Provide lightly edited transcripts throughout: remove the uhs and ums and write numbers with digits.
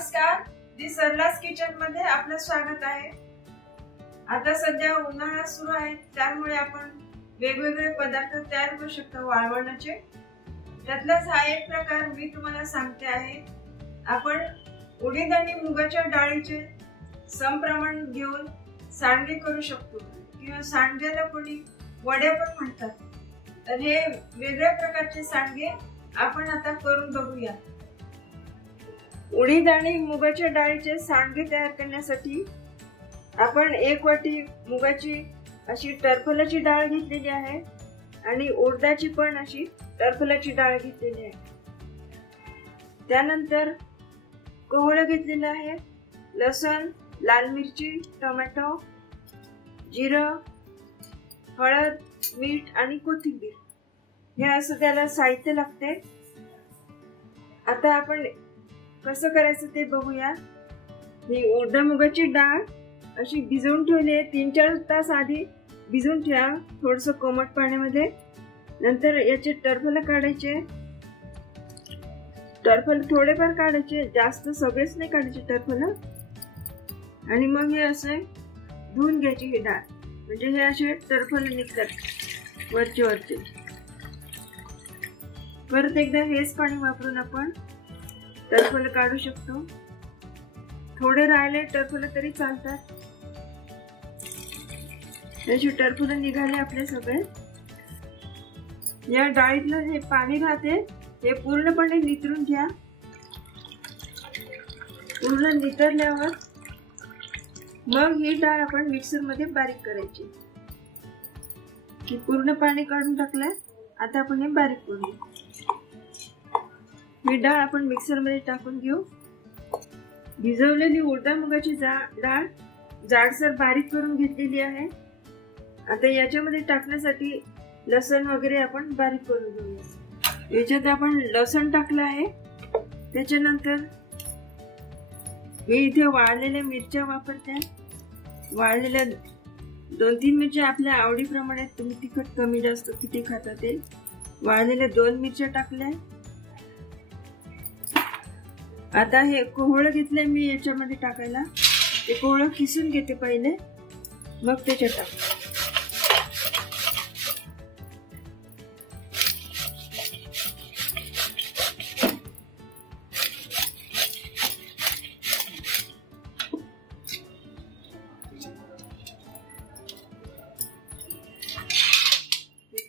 नमस्कार, दी सरलास किचन मध्ये आपलं स्वागत आहे। आता सध्या उन्हाळा सुरू आहे, त्यामुळे आपण वेगवेगळे पदार्थ तयार करू शकतो वाळवणाचे। त्यातलाच हा एक प्रकार मी तुम्हाला सांगते आहे। आपण उडीद आणि मुगाच्या डाळीचे समप्रमाण घेऊन सांडगे करू शकतो किंवा सांडग्याला कोणी वड्या पण म्हणतात। तर हे वेगळ्या प्रकारचे सांडगे आपण आता करून बघूया। उडीद आणि मुगाच्या डाळीचे सांडगे तयार करण्यासाठी आपण 1 वाटी मुगाची अशी टरफलाची डाळ घेतलेली आहे आणि उडदाची पण अशी टरफलाची डाळ घेतलेली आहे। त्यानंतर कोहळं घेतलेलं आहे, लसूण, लाल मिरची, टोमॅटो, जिरं, हळद, मीठ आणि कोथिंबीर हे असं त्याला साहित्य लागते। आता आपण कसं करायचं ते बघूया। ही उडद मुगाची डाळ अशी भिजवून ठेवली आहे, 3-4 तास आधी भिजवून ठेवा थोडंसं कोमट पाण्यामध्ये। नंतर याचे टरफल काढायचे, टरफल थोडेफार काढायचे, जास्त सगळेच नाही काढायचे टरफल। आणि मग हे असे धुवून घ्यायची ही डाळ, म्हणजे हे असे टरफल निघतात वरचे वरचे। परत एकदा हेच पाणी वापरून आपण टरफल काढू शकतो। थोडे राहिले टरफल तरी चालतात। याचे टरफल निघाले आपले सगळे। या डाळीतलं हे पाणी राहते हे पूर्णपणे नितरून घ्या। पूर्ण नितरल्यावर मग ही डाळ आपण मिक्सर मध्ये बारीक करायची। की पूर्ण पाणी काढून टाकलंय, आता आपण हे बारीक करू। ही डाळ आपण मिक्सर मध्ये टाकून घेऊ। भिजवलेली उडदा मुगाची डाळ जाडसर बारीक करून घेतलेली आहे। आता याच्यामध्ये टाकण्यासाठी लसूण वगैरे आपण बारीक करून घेऊया। याच्यात आपण लसूण टाकलं आहे। त्याच्यानंतर मी इथे वाळलेल्या मिरच्या वापरते। वाळलेल्या 2-3 मिरच्या आपल्या आवडीप्रमाणे, तुम्ही तिखट कमी जास्त किती खाता ते। वाळलेल्या 2 मिरच्या टाकल्या। आता हे कोहळं घेतलंय मी याच्यामध्ये टाकायला। ते कोहळं किसून घेते पहिले, मग त्याच्यात टाक।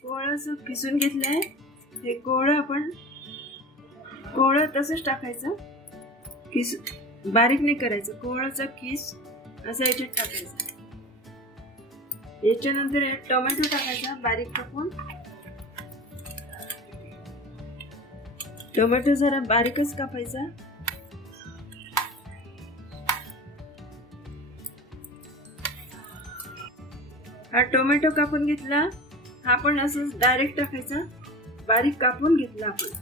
कोहळं असं किसून घेतलंय। हे कोहळं आपण तसंच टाकायचं, किस बारीक नाही करायचं। कोहळाचा किस असा याच्यात टाकायचा। याच्यानंतर टोमॅटो टाकायचा बारीक कापून। टोमॅटो जरा बारीकच कापायचा। हा टोमॅटो कापून घेतला, हा पण असंच डायरेक्ट टाकायचा। बारीक कापून घेतला आपण,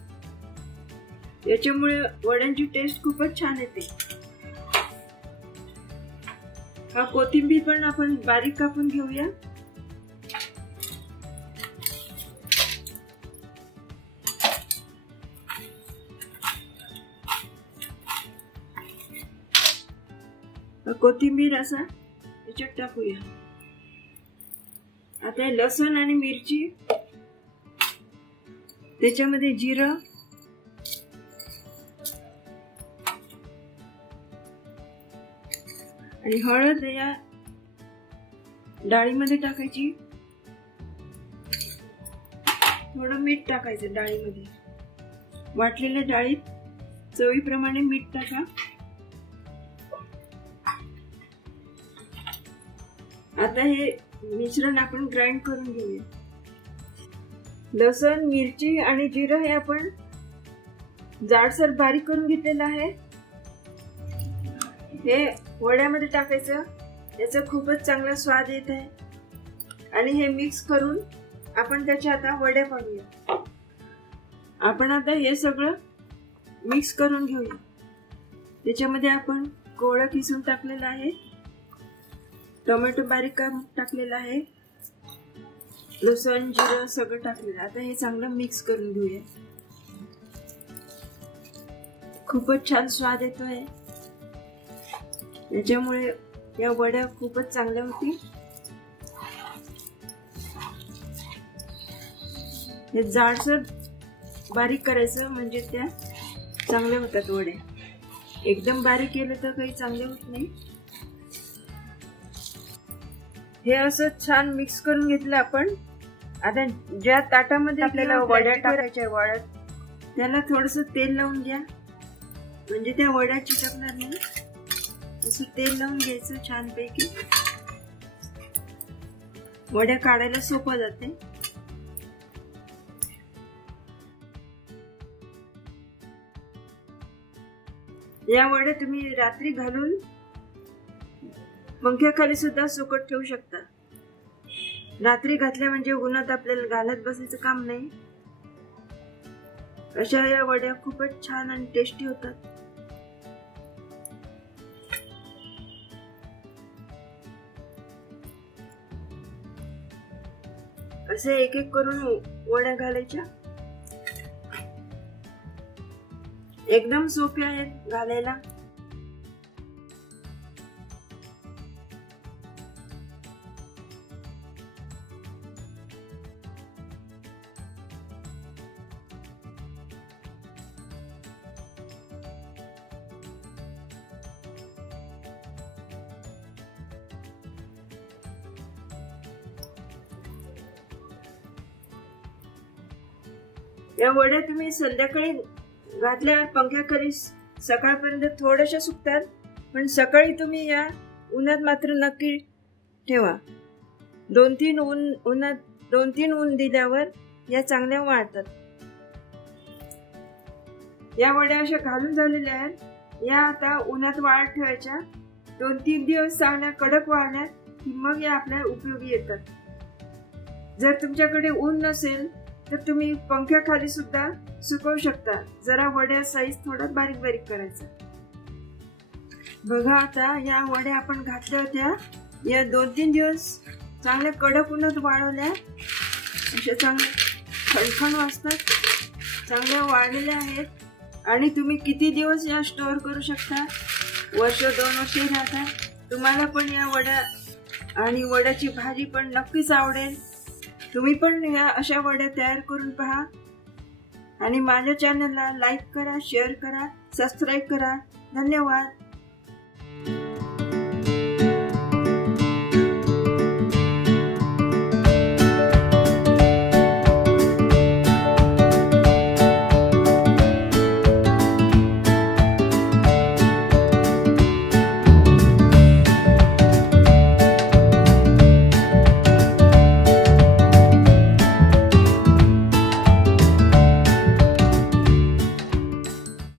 याच्यामुळे वड्यांची टेस्ट खूपच छान येते। हा कोथिंबीर पण आपण बारीक कापून घेऊया। कोथिंबीर असा याच्यात टाकूया। आता लसूण आणि मिरची, त्याच्यामध्ये जिरं, आणि हळद या डाळीमध्ये टाकायची। थोडं मीठ टाकायचं डाळीमध्ये। वाटलेल्या डाळीत चवीप्रमाणे मीठ टाका। आता हे मिश्रण आपण ग्राइंड करून घेऊया। लसूण, मिरची आणि जिरं हे आपण जाडसर बारीक करून घेतलेलं आहे। हे वड्यामध्ये टाकायचं, याचा खूपच चांगला स्वाद येत आहे। आणि हे मिक्स करून आपण त्याच्या आता वड्या पाडूया। आपण आता हे सगळं मिक्स करून घेऊया। त्याच्यामध्ये आपण कोहळं किसून टाकलेलं आहे, टोमॅटो बारीक करून टाकलेला आहे, लसूण, जिरं सगळं टाकलेलं। आता हे चांगलं मिक्स करून घेऊया। खूपच छान स्वाद येतोय। याच्यामुळे या वड्या खूपच चांगल्या होतील. हे जाडसर बारीक करायचं म्हणजे त्या चांगल्या होतात वड्या. एकदम बारीक केलं तर काही चांगले होत नाही. हे असं छान मिक्स करून घेतलं आपण. आता ज्या ताटामध्ये आपल्याला वड्या टाकायच्या वाळत त्याला थोडस तेल लावून घ्या, म्हणजे त्या वड्या चिटकणार नाही. असं तेल लावून घ्यायचं छानपैकी. वड्या काढायला सोपं जाते. या वड्या तुम्ही रात्री घालून पंख्याखाली सुद्धा सुकत ठेवू शकता. रात्री घातल्या म्हणजे उन्हात आपल्याला घालत बसायचं काम नाही. अशा या वड्या खूपच छान आणि टेस्टी होतात. असे एक एक करून वड्या घालायच्या. एकदम सोपे आहेत घालायला. या वड्या तुम्ही संध्याकाळी घातल्यावर पंख्याखाली सकाळपर्यंत थोड्याशा सुकतात, पण सकाळी तुम्ही या उन्हात मात्र नक्की ठेवा. 2-3 ऊन दिल्यावर या चांगल्या वाळतात. या वड्या अशा घालून झालेल्या आहेत. या आता उन्हात वाळत ठेवायच्या. 2-3 दिवस चांगल्या कडक वाळल्या की मग या आपल्या उपयोगी येतात. जर तुमच्याकडे ऊन नसेल तर तुम्ही पंख्याखाली सुद्धा सुकवू शकता. जरा वड्या साईज थोडा बारीक बारीक करायचा. बघा आता या वड्या आपण घातल्या होत्या. या 2-3 दिवस चांगल्या कडक उन्हात वाळवल्या. अशा चांगल्या खणखण वाजतात. चांगल्या वाळलेल्या आहेत. आणि तुम्ही किती दिवस या स्टोअर करू शकता. 1-2 वर्ष राहतात. तुम्हाला पण या वड्या आणि वड्याची भाजी पण नक्कीच आवडेल. तुम्ही पण या अशा वड्या तयार करून पहा. आणि माझ्या चॅनलला लाईक करा, शेअर करा, सबस्क्राईब करा. धन्यवाद.